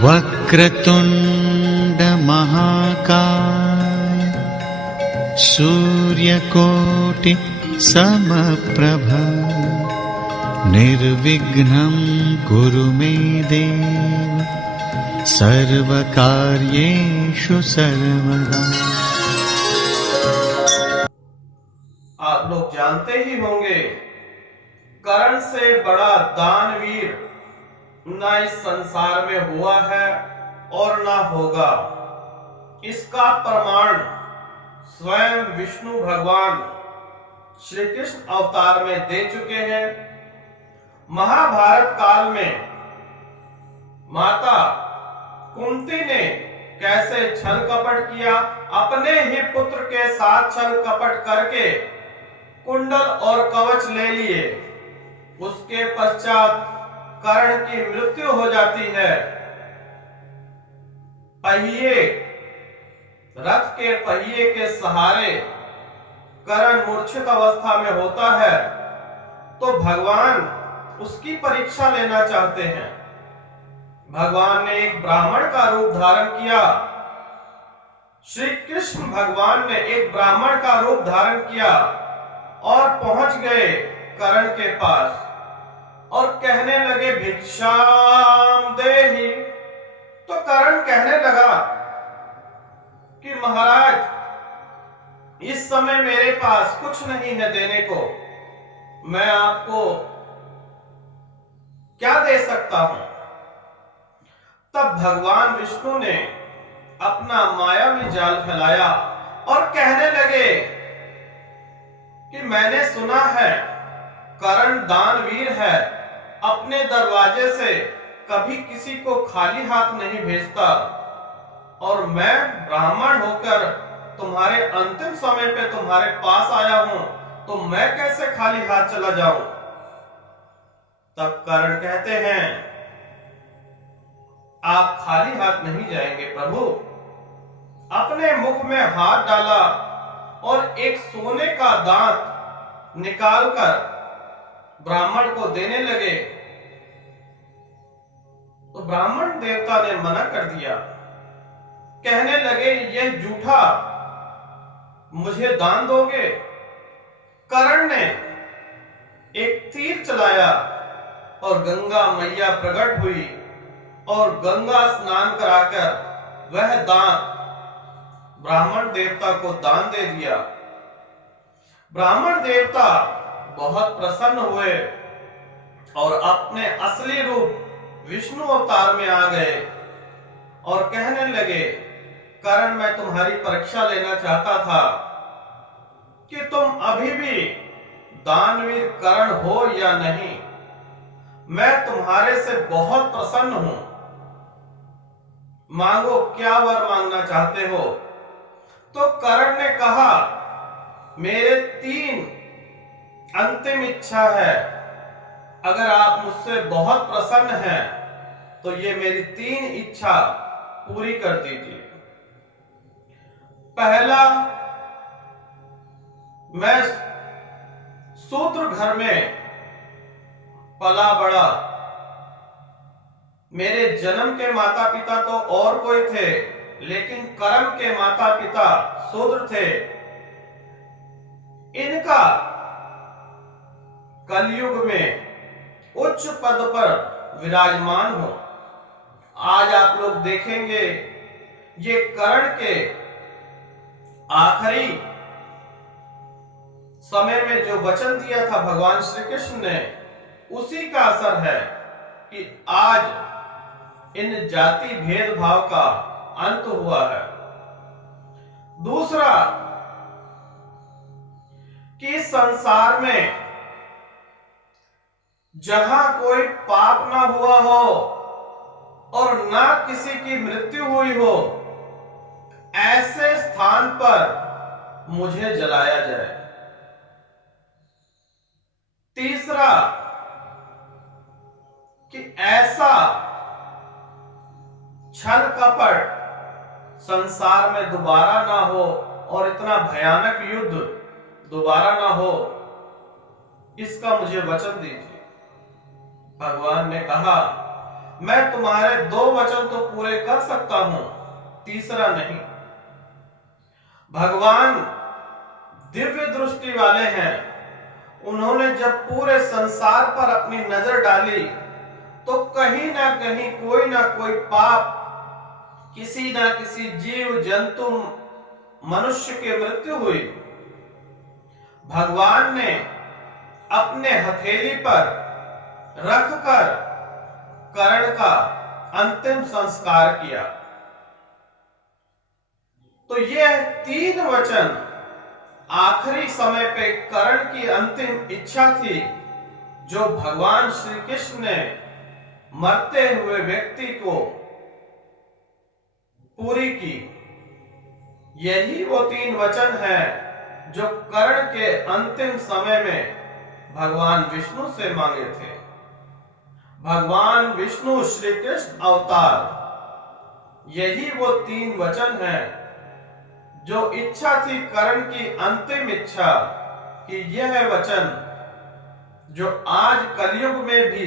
वक्रतुंड महाकाय सूर्यकोटि समप्रभ निर्विघ्नं कुरु मे देव सर्वकार्येषु सर्वदा। आप लोग जानते ही होंगे, कर्ण से बड़ा दानवीर ना इस संसार में हुआ है और ना होगा। इसका प्रमाण स्वयं विष्णु भगवान श्री कृष्ण अवतार में दे चुके हैं। महाभारत काल में माता कुंती ने कैसे छल कपट किया, अपने ही पुत्र के साथ छल कपट करके कुंडल और कवच ले लिए। उसके पश्चात कर्ण की मृत्यु हो जाती है। रथ के पहिए के सहारे कर्ण मूर्छित अवस्था में होता है, तो भगवान उसकी परीक्षा लेना चाहते हैं। भगवान ने एक ब्राह्मण का रूप धारण किया। श्री कृष्ण भगवान ने एक ब्राह्मण का रूप धारण किया और पहुंच गए कर्ण के पास और कहने लगे भिक्षाम देहि। तो कर्ण कहने लगा कि महाराज, इस समय मेरे पास कुछ नहीं है देने को, मैं आपको क्या दे सकता हूं। तब भगवान विष्णु ने अपना मायावी जाल फैलाया और कहने लगे कि मैंने सुना है कर्ण दानवीर है, अपने दरवाजे से कभी किसी को खाली हाथ नहीं भेजता, और मैं ब्राह्मण होकर तुम्हारे अंतिम समय पे तुम्हारे पास आया हूं, तो मैं कैसे खाली हाथ चला जाऊं। तब कर्ण कहते हैं, आप खाली हाथ नहीं जाएंगे प्रभु। अपने मुख में हाथ डाला और एक सोने का दांत निकालकर ब्राह्मण को देने लगे, तो ब्राह्मण देवता ने मना कर दिया। कहने लगे, यह झूठा, मुझे दान दोगे। कर्ण ने एक तीर चलाया और गंगा मैया प्रकट हुई और गंगा स्नान कराकर वह दांत ब्राह्मण देवता को दान दे दिया। ब्राह्मण देवता बहुत प्रसन्न हुए और अपने असली रूप विष्णु अवतार में आ गए और कहने लगे, कर्ण, मैं तुम्हारी परीक्षा लेना चाहता था कि तुम अभी भी दानवीर कर्ण हो या नहीं। मैं तुम्हारे से बहुत प्रसन्न हूं, मांगो, क्या वर मांगना चाहते हो। तो कर्ण ने कहा, मेरे 3 अंतिम इच्छा है, अगर आप मुझसे बहुत प्रसन्न हैं तो ये मेरी 3 इच्छा पूरी कर दीजिए। पहला, मैं शूद्र घर में पला बड़ा, मेरे जन्म के माता पिता तो और कोई थे, लेकिन कर्म के माता पिता शूद्र थे। इनका कलयुग में उच्च पद पर विराजमान हो। आज आप लोग देखेंगे, ये कर्ण के आखिरी समय में जो वचन दिया था भगवान श्री कृष्ण ने, उसी का असर है कि आज इन जाति भेदभाव का अंत हुआ है। दूसरा, कि संसार में जहां कोई पाप ना हुआ हो और ना किसी की मृत्यु हुई हो, ऐसे स्थान पर मुझे जलाया जाए। तीसरा, कि ऐसा छल कपट संसार में दोबारा ना हो और इतना भयानक युद्ध दोबारा ना हो, इसका मुझे वचन दीजिए। भगवान ने कहा, मैं तुम्हारे 2 वचन तो पूरे कर सकता हूं, तीसरा नहीं। भगवान दिव्य दृष्टि वाले हैं। उन्होंने जब पूरे संसार पर अपनी नजर डाली तो कहीं ना कहीं कोई ना कोई पाप किसी ना किसी जीव जंतु मनुष्य की मृत्यु हुई। भगवान ने अपने हथेली पर रखकर कर्ण का अंतिम संस्कार किया। तो यह 3 वचन आखिरी समय पे कर्ण की अंतिम इच्छा थी, जो भगवान श्री कृष्ण ने मरते हुए व्यक्ति को पूरी की। यही वो 3 वचन हैं जो कर्ण के अंतिम समय में भगवान विष्णु से मांगे थे। भगवान विष्णु श्री कृष्ण अवतार, यही वो 3 वचन हैं जो इच्छा थी कर्ण की अंतिम इच्छा कि यह वचन जो आज कलयुग में भी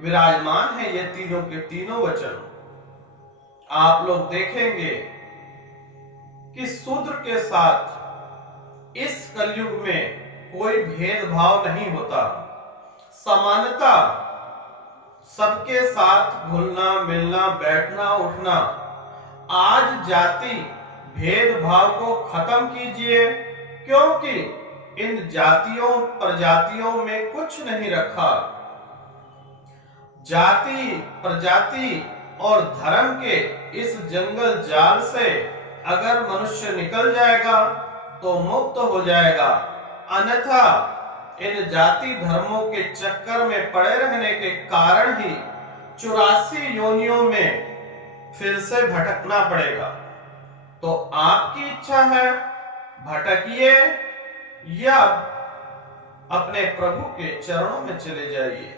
विराजमान है, ये तीनों के तीनों वचन आप लोग देखेंगे कि शूद्र के साथ इस कलयुग में कोई भेदभाव नहीं होता। समानता, सबके साथ घुलना मिलना बैठना उठना। आज जाति भेदभाव को खत्म कीजिए, क्योंकि इन जातियों प्रजातियों में कुछ नहीं रखा। जाति प्रजाति और धर्म के इस जंगल जाल से अगर मनुष्य निकल जाएगा तो मुक्त हो जाएगा, अन्यथा इन जाति धर्मों के चक्कर में पड़े रहने के कारण ही 84 योनियों में फिर से भटकना पड़ेगा। तो आपकी इच्छा है, भटकिए या अपने प्रभु के चरणों में चले जाइए।